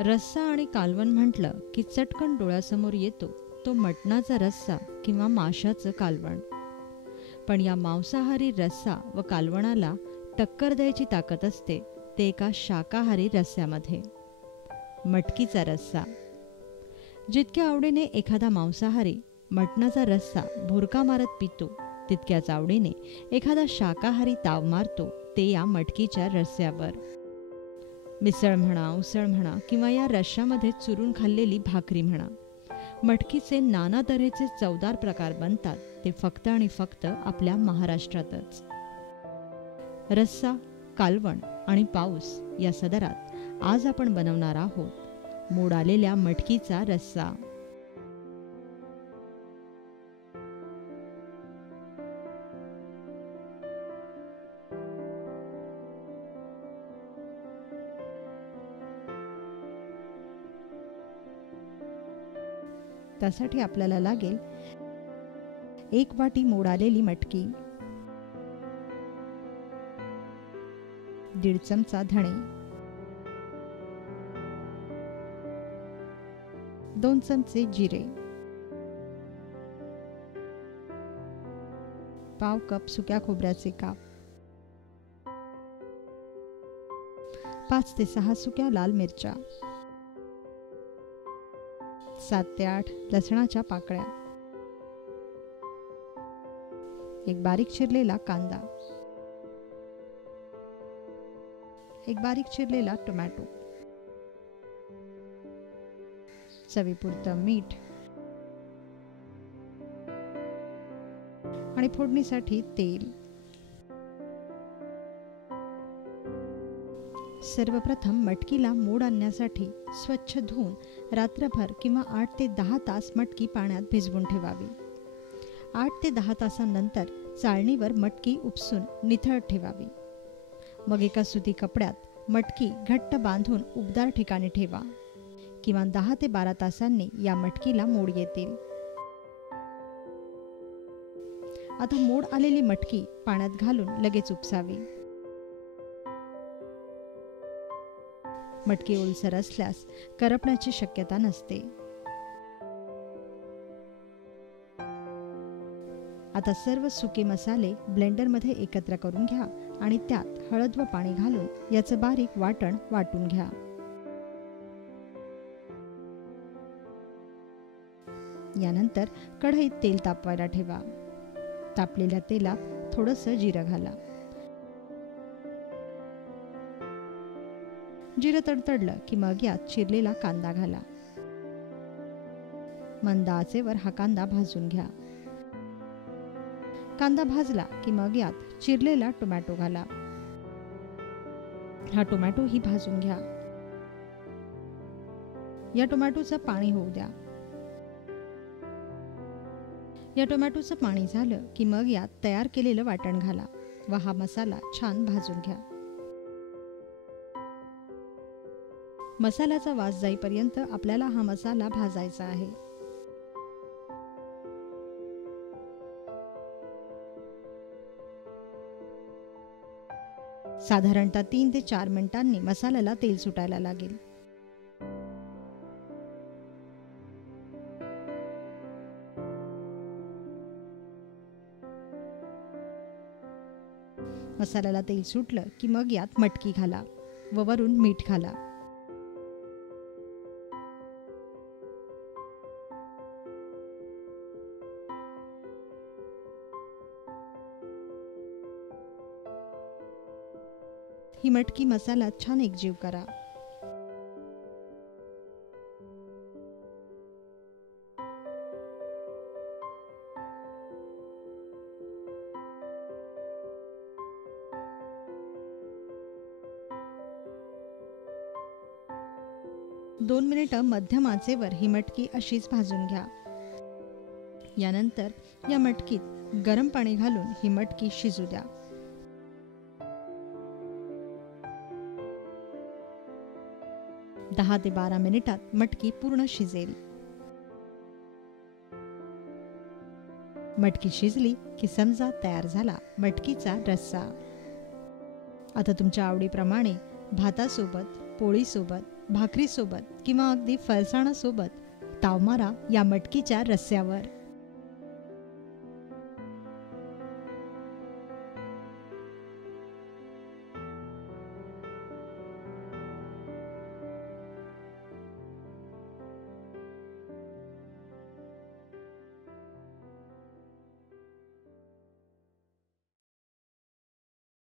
रस्सा आणि कालवण म्हटलं की चटकन डोळ्यासमोर येतो तो मटणाचा रस्सा किंवा माशाचं कालवण. पण या मांसाहारी रस्सा व कालवणाला टक्कर द्यायची ताकद असते ते एका शाकाहारी रस्स्यामध्ये. मटकीचा रस्सा. जितक्या आवडीने एखादा मांसाहारी मटणाचा रस्सा भुरका मारत पितो, तितक्याच आवडीने एखादा शाकाहारी ताव मारतो ते या मटकीच्या रस्स्यावर. मिसळ म्हणा, उसळ म्हणा किंवा या रश्श्यामध्ये चुरून खाल्लेली भाकरी म्हणा, मटकीचे नाना तऱ्हेचे चवदार प्रकार बनतात ते फक्त आणि फक्त आपल्या महाराष्ट्रातच. रस्सा, कालवण आणि पाऊस या सदरात आज आपण बनवणार आहोत मोड आलेल्या मटकीचा रस्सा. त्यासाठी आपल्याला लागेल 1 वाटी मोड आलेली मटकी, 1.5 चमचा धणे, 2 चमचे जिरे, पाव कप सुक्या खोबऱ्याचे काप, 5 ते 6 सुक्या लाल मिरच्या, 7 ते 8 लसणाच्या पाकळ्या, 1 बारीक चिरलेला कांदा, 1 बारीक चिरलेला टोमॅटो, चवीपुरतं मीठ आणि फोडणीसाठी तेल. सर्वप्रथम मटकीला मोड आणण्यासाठी स्वच्छ धुवून रात्रभर किंवा 8 ते 10 तास मटकी पाण्यात भिजवून ठेवावी. 8 ते 10 तासांनंतर चाळणीवर मटकी उपसून निथळत ठेवावी. मग एका सुती कपड्यात मटकी घट्ट बांधून उबदार ठिकाणी ठेवा. किमान 10 ते 12 तासांनी या मटकीला मोड येतील. आता मोड आलेली मटकी पाण्यात घालून लगेच उपसावी. मटकी ओलसर असल्यास करपण्याची शक्यता नसते. आता सर्व सुके मसाले ब्लेंडरमध्ये एकत्र करून घ्या आणि त्यात हळद व पाणी घालून याचं बारीक वाटण वाटून घ्या. यानंतर कढईत तेल तापवायला ठेवा. तापलेल्या तेलात थोडंसं जिरं घाला. जिरं तडतडलं की मग यात चिरलेला कांदा घाला. मंद आचेवर हा कांदा भाजून घ्या. कांदा भाजला की मग यात चिरलेला टोमॅटो घाला. हा टोमॅटो ही भाजून घ्या. या टोमॅटोचं पाणी होऊ द्या. या टोमॅटोचं पाणी झालं की मग यात तयार केलेलं वाटण घाला व हा मसाला छान भाजून घ्या. मसाल्याचा वास जाईपर्यंत आपल्याला हा मसाला भाजायचा आहे. साधारणतः 3 ते 4 मिनिटांनी मसाल्याला तेल सुटायला लागेल. मसाल्याला तेल सुटलं की मग यात मटकी घाला व वरून मीठ घाला. ही मटकी मसाल्यात छान एकजीव करा. दोन मिनिटं मध्यम आचेवर ही मटकी अशीच भाजून घ्या. यानंतर या मटकीत गरम पाणी घालून ही मटकी शिजू द्या. 10 ते 12 मिनिटात मटकी पूर्ण शिजेल. मटकी शिजली की समजा तयार झाला मटकीचा रस्सा. आता तुमच्या आवडीप्रमाणे भातासोबत, पोळीसोबत, भाकरीसोबत किंवा अगदी फरसाणासोबत ताव मारा या मटकीच्या रस्स्यावर.